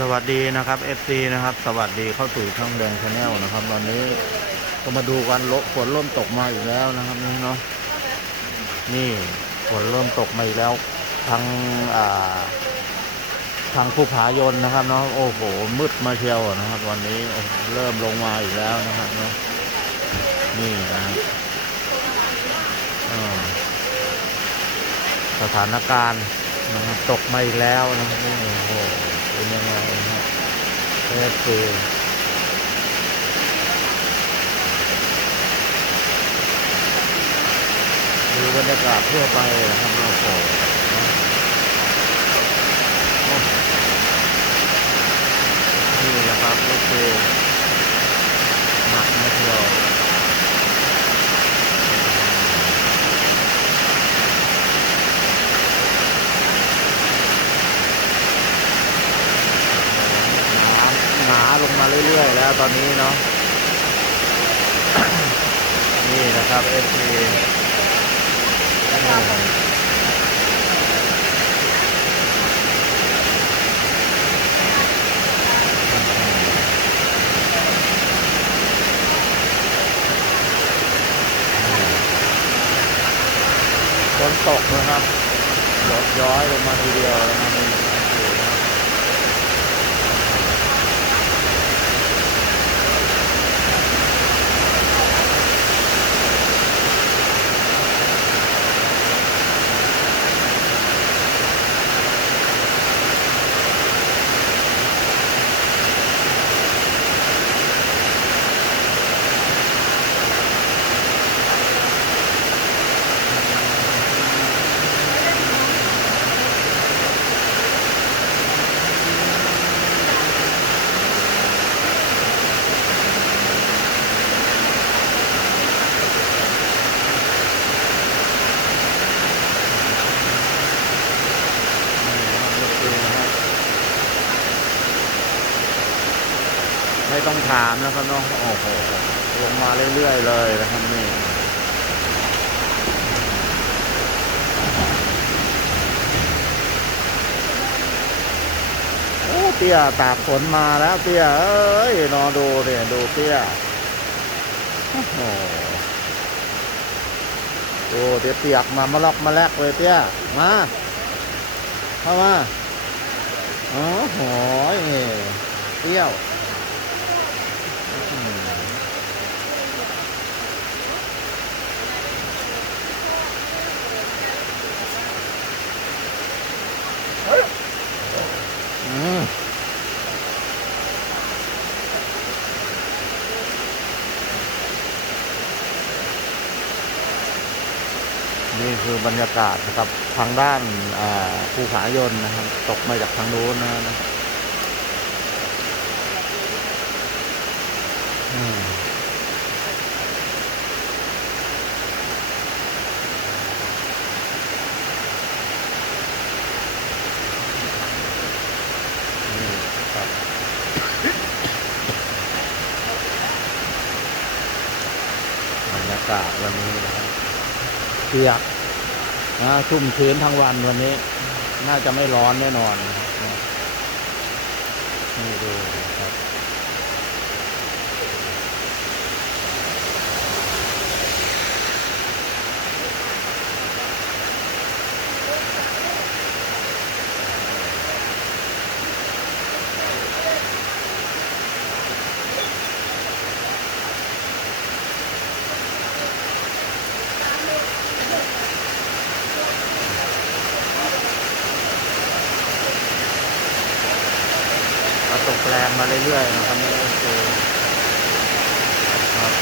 สวัสดีนะครับ FC นะครับสวัสดีเข้าสู่ช่องแดงชาแนลนะครับวันนี้ก็มาดูกันฝนเริ่มตกมาอีกแล้วนะครับนี่เนาะนี่ฝนเริ่มตกมาอีกแล้วทางอ่าทางภูผายนนะครับเนาะโอ้โหมืดมาเชียวนะครับวันนี้เริ่มลงมาอีกแล้วนะครับเนาะนี่นะอ่าสถานการณ์นะครับตกมาอีกแล้วนะครับนี่โอ้โหเป็นยังไงนะครับคือดูบรรยากาศทั่วไปนะครับโอ้โหนี่นะครับก็คือหนักมาเที่ยวหนาลงมาเรื่อยๆแล้วตอนนี้เนาะนี่นะครับเอฟซีฝนตกนะครับหยดย้อยลงมาทีเดียวนะครับนี่ไม่ต้องถามนะครับเนาะโอ้โหลงมาเรื่อยๆเลยนะครับนี่โอ้เตี้ยตากฝนมาแล้วเตี้ยเอ้ยนอนดูเนี่ยดูเตี้ยโอ้โหดูเตี้ยเปียกมาล็อกมาแลกเลยเตี้ยมาเข้ามาโอ้โหเตี้ยวอืมนี่คือบรรยากาศนะครับทางด้านภูผายนนะครับตกมาจากทางโน้นนะอืมนี่ครับบรรยากาศวันนี้นะครับเปียกชุ่มชื้นทั้งวันวันนี้น่าจะไม่ร้อนแน่นอนนะครับนี่ดูนะครับก็ตกแรงมาเรื่อยๆนะครับนี่ก็คือครับ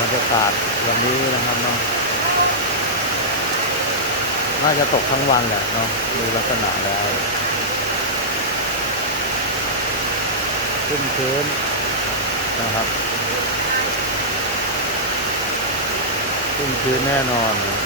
บรรยากาศวันนี้นะครับเนาะน่าจะตกทั้งวันแหละเนาะดูลักษณะแล้วชุ่มชื้นนะครับชุ่มชื้นแน่นอนนะ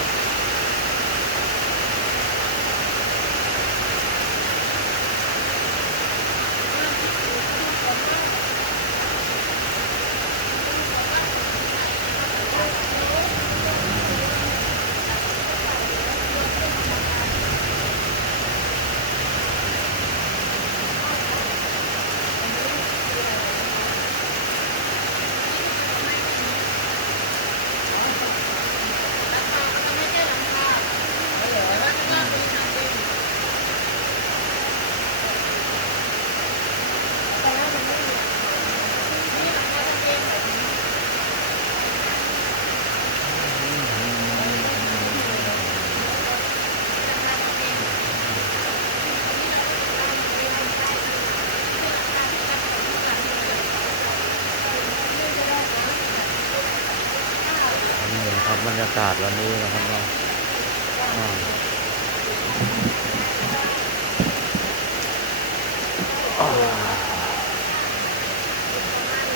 นี่นะครับบรรยากาศวันนี้นะครับเนาะ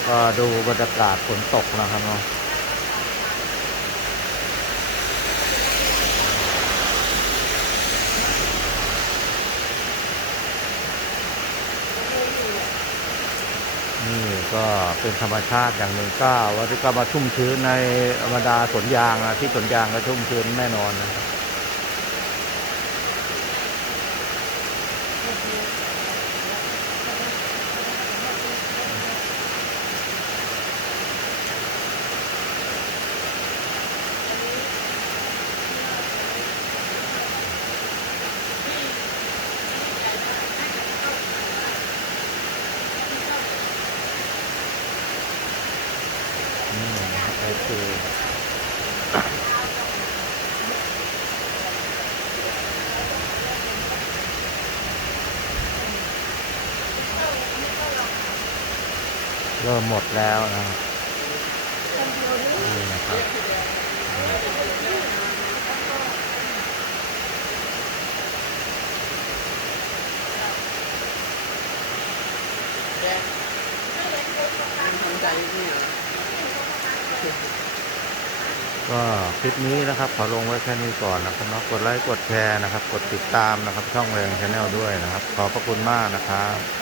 ก็ดูบรรยากาศฝนตกนะครับเนาะนี่ก็เป็นธรรมชาติอย่างหนึ่งก็วันที่ก็มาชุ่มชื้นในธรรมดาสวนยางนะที่สวนยางก็ชุ่มชื้นแน่นอนนะครับโอเคเริ่มหมดแล้วนะครับนี่นะครับก็คลิปนี้นะครับขอลงไว้แค่นี้ก่อนนะครับเนาะกดไลค์กดแชร์นะครับกดติดตามนะครับช่องแรงชาแนลด้วยนะครับขอบพระคุณมากนะครับ